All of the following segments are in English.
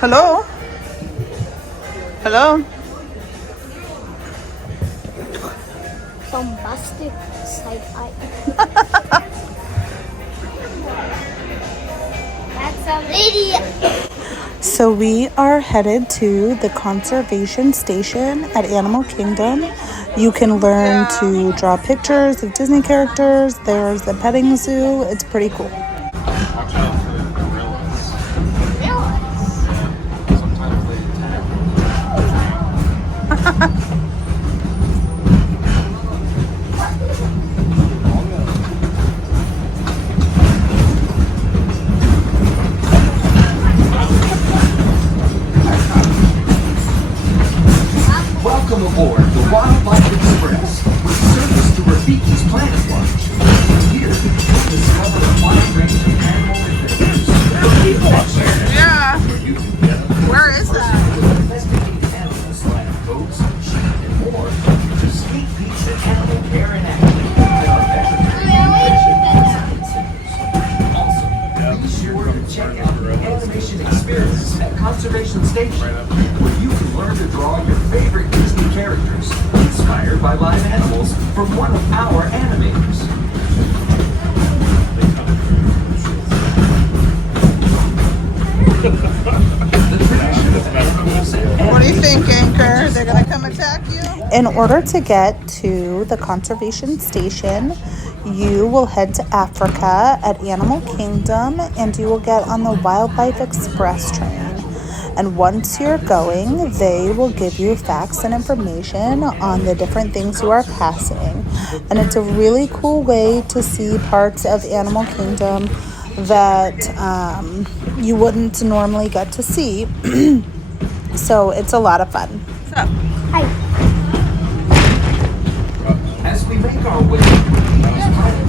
Hello? Hello? Bombastic sci-fi. That's a video. So we are headed to the conservation station at Animal Kingdom. You can learn to draw pictures of Disney characters. There's the petting zoo. It's pretty cool. Watch out for the gorillas. Sometimes they Welcome aboard the Wildlife Express with service to Rafiki's Planet Lunch. Here, you'll discover a wide range of animal adventures. Yeah. Where you can get up Where is close that? with domesticated animals like goats, sheep, and more to sneak peeks at animal care and action. There are veterinary and science centers. Also, be sure to check out the animation experience at Conservation Station, where you can learn to draw your favorite Disney characters, inspired by live animals from one of our animators. The tradition of animals and What do you think, Anchor? They're gonna come attack you? In order to get to the conservation station, you will head to Africa at Animal Kingdom and you will get on the Wildlife Express train. And once you're going, they will give you facts and information on the different things you are passing. And it's a really cool way to see parts of Animal Kingdom that you wouldn't normally get to see. So it's a lot of fun. What's up? Hi. as we make our way through Rafiki's Planet,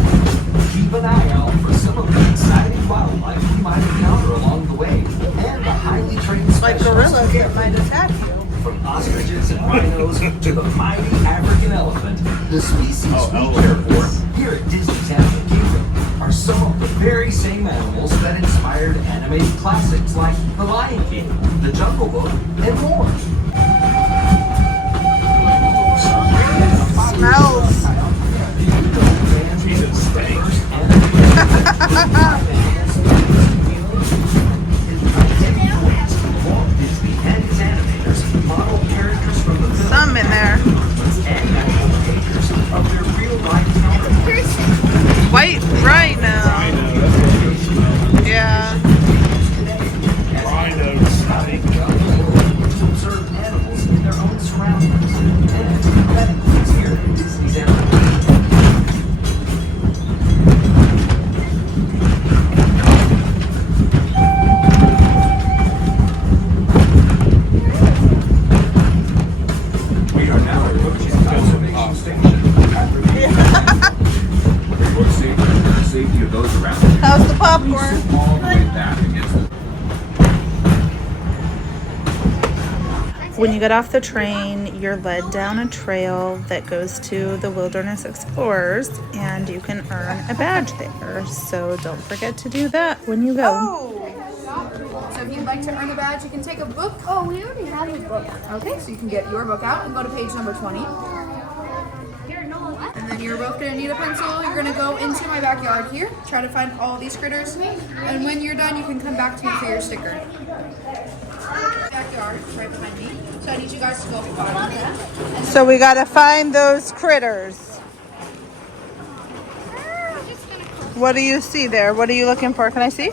keep an eye out for some of the exciting wildlife we might encounter along the way, and the highly trained Like specialists gorillas who that might attack you. From ostriches and rhinos to the mighty African elephant, the species we care for here at Disney's Animal Kingdom are some of the very same animals that inspired animated classics like The Lion King, The Jungle Book, and more. Smells. Some in there. White rhino. Yeah. To observe animals in their own surroundings and that includes here at Disney's Animal Kingdom. We are now approaching Conservation Station at For the safety of those around you, How's the please popcorn? sit all the way back against the When you get off the train, you're led down a trail that goes to the Wilderness Explorers, and you can earn a badge there. So don't forget to do that when you go. So if you'd like to earn a badge, you can take a book. Oh, we already have a book. Okay, so you can get your book out and go to page number 20. And then you're both going to need a pencil. You're going to go into my backyard here, try to find all these critters. And when you're done, you can come back to me for your sticker. Backyard, right behind me. So I need you guys to go follow that. So we gotta find those critters. What do you see there? What are you looking for? Can I see?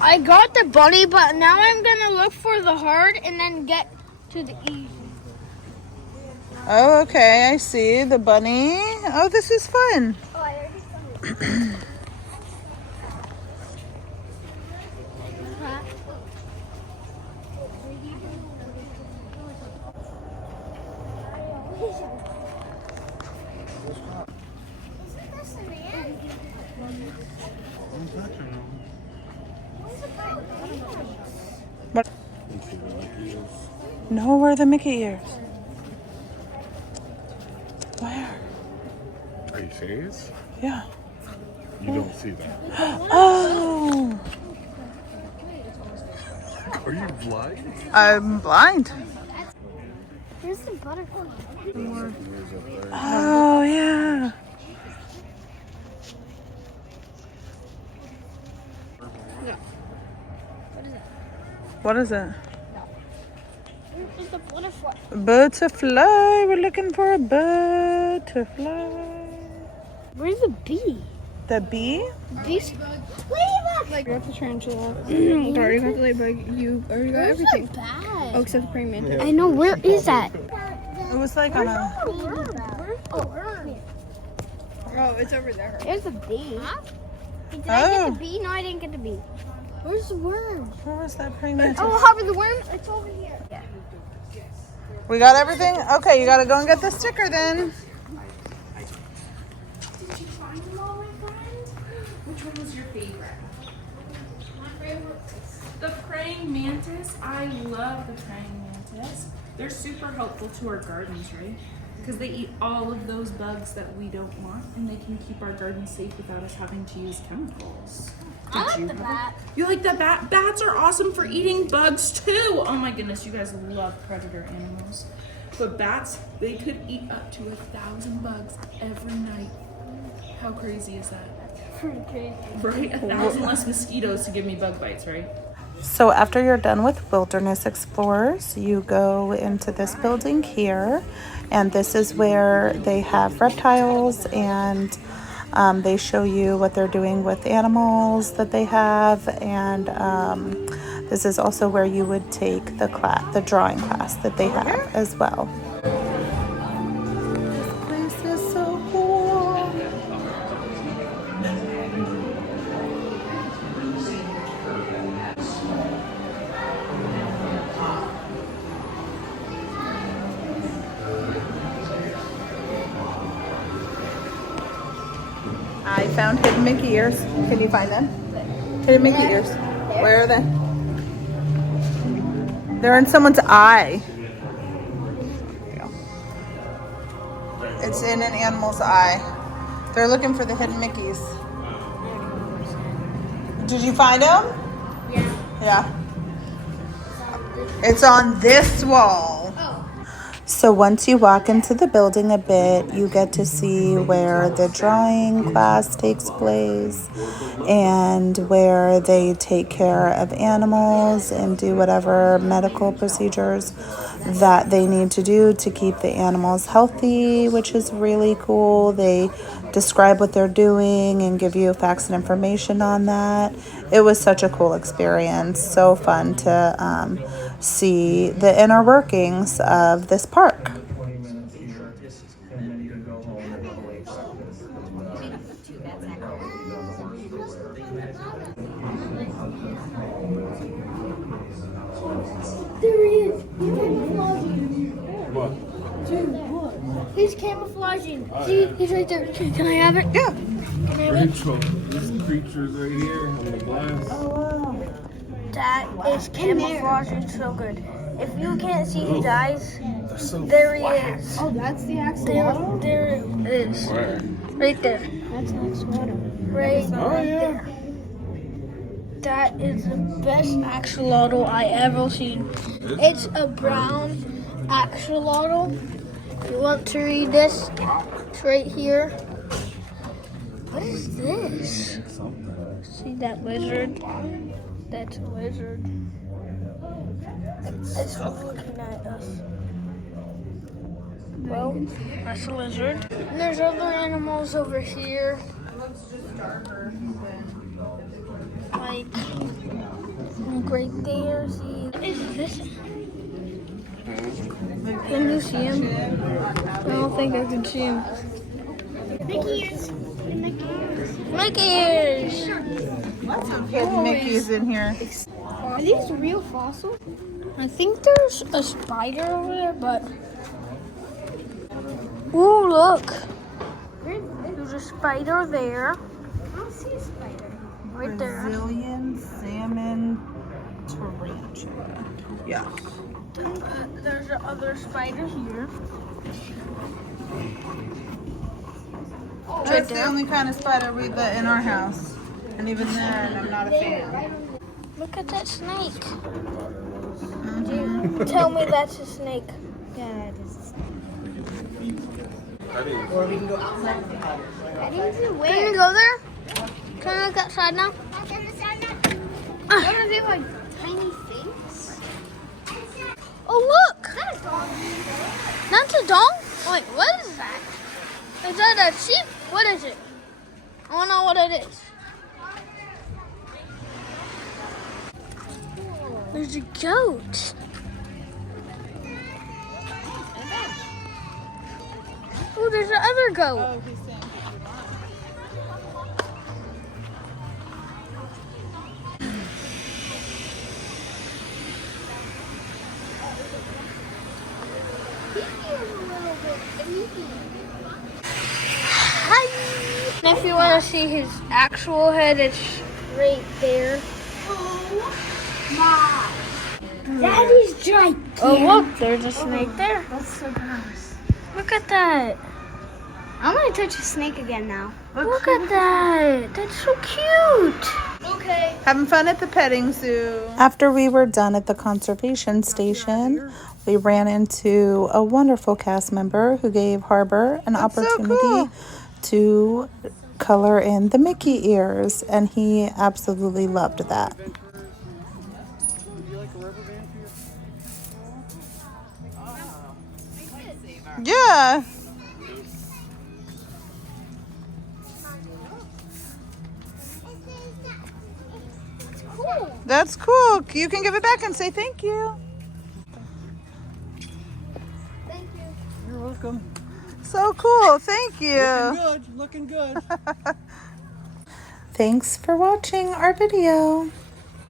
I got the bunny, but now I'm gonna look for the hard and then get to the easy. Oh, okay. I see the bunny. Oh, this is fun. Oh, I already found it. What? No, where are the Mickey ears? Where? Are you serious? Yeah. You don't see that. Oh. Are you blind? I'm blind. Here's the butterfly. Oh, yeah. What is it? Here's the butterfly. Butterfly. We're looking for a butterfly. Where's the bee? The bee? Bees. Ladybug. Like, grab the tarantula. Already got the ladybug. You already got everything. Bad. Oh, except the praying mantis. I know. Where is that? It was like on a... Oh, it's over there. There's a bee. Did Oh. I get the bee? No, I didn't get the bee. Where's the worm? Where was that praying mantis? Oh, Harvey, the worm? It's over here. Yeah. We got everything? Okay, you gotta go and get the sticker then. Which one was your favorite? The praying mantis. I love the praying mantis. They're super helpful to our gardens, right? Because they eat all of those bugs that we don't want, and they can keep our gardens safe without us having to use chemicals. I like the bat. You like the bat? Bats are awesome for eating bugs too. Oh my goodness, you guys love predator animals. But bats, they could eat up to 1,000 bugs every night. How crazy is that? Pretty crazy. Right? 1,000 less mosquitoes to give me bug bites, right? So after you're done with Wilderness Explorers, you go into this building here, and this is where they have reptiles, and they show you what they're doing with animals that they have, and this is also where you would take the class, the drawing class that they have as well. This place is so cool. I found hidden Mickey ears. Can you find them? Hidden Mickey ears. Where are they? They're in someone's eye. There you go. It's in an animal's eye. They're looking for the hidden Mickeys. Did you find them? Yeah. Yeah. It's on this wall. So once you walk into the building a bit, you get to see where the drawing class takes place and where they take care of animals and do whatever medical procedures that they need to do to keep the animals healthy, which is really cool. They describe what they're doing and give you facts and information on that. It was such a cool experience. So fun to see the inner workings of this park. 20 minutes here, and then you can go home and relate There he is. What? He's camouflaging. See, he's right there. Can I have it? Yeah. Can I have it? These creatures right here on the glass. That is camouflaging so good. If you can't see his eyes, there he is. Oh, that's the axolotl? There it is. Where? Right there. That's an axolotl. Right Oh, yeah. there. That is the best axolotl I ever seen. It's a brown axolotl. If you want to read this, it's right here. What is this? See that lizard? That's a lizard. It's looking at us. Well, that's a lizard. And there's other animals over here. Like right there. See, what is this? Can you see him? I don't think I can see him. Mickey ears. Mickey ears. Lots of hidden Mickeys in here. Are these real fossils? I think there's a spider over there, but... Ooh, look. There's a spider there. I don't see a spider. Right there. Brazilian salmon tarantula. Yeah. There's other spiders here. That's the only kind of spider we let in our house. And even then, I'm not a fan. Look at that snake. Tell me that's a snake. Yeah, it is. I didn't. Or we can go outside the cottage. I didn't see where. Can we go there? Can I look outside now? What are they like? Tiny things? Oh, look! That is dog. That's a dog? Wait, what is that? Is that a sheep? What is it? I want to know what it is. There's a goat. Oh, there's the other goat. Hi. And if you want to see his actual head, it's right there. That is giant. Oh, look, there's a snake there. That's so gross. Look at that. I'm gonna touch a snake again now. Look at that. That's so cute. Okay. Having fun at the petting zoo. After we were done at the conservation station, we ran into a wonderful cast member who gave Harbor an opportunity to color in the Mickey ears, and he absolutely loved that. Yeah. That's cool. You can give it back and say thank you. You're welcome. So cool. Thank you. Looking good. Looking good. Thanks for watching our video.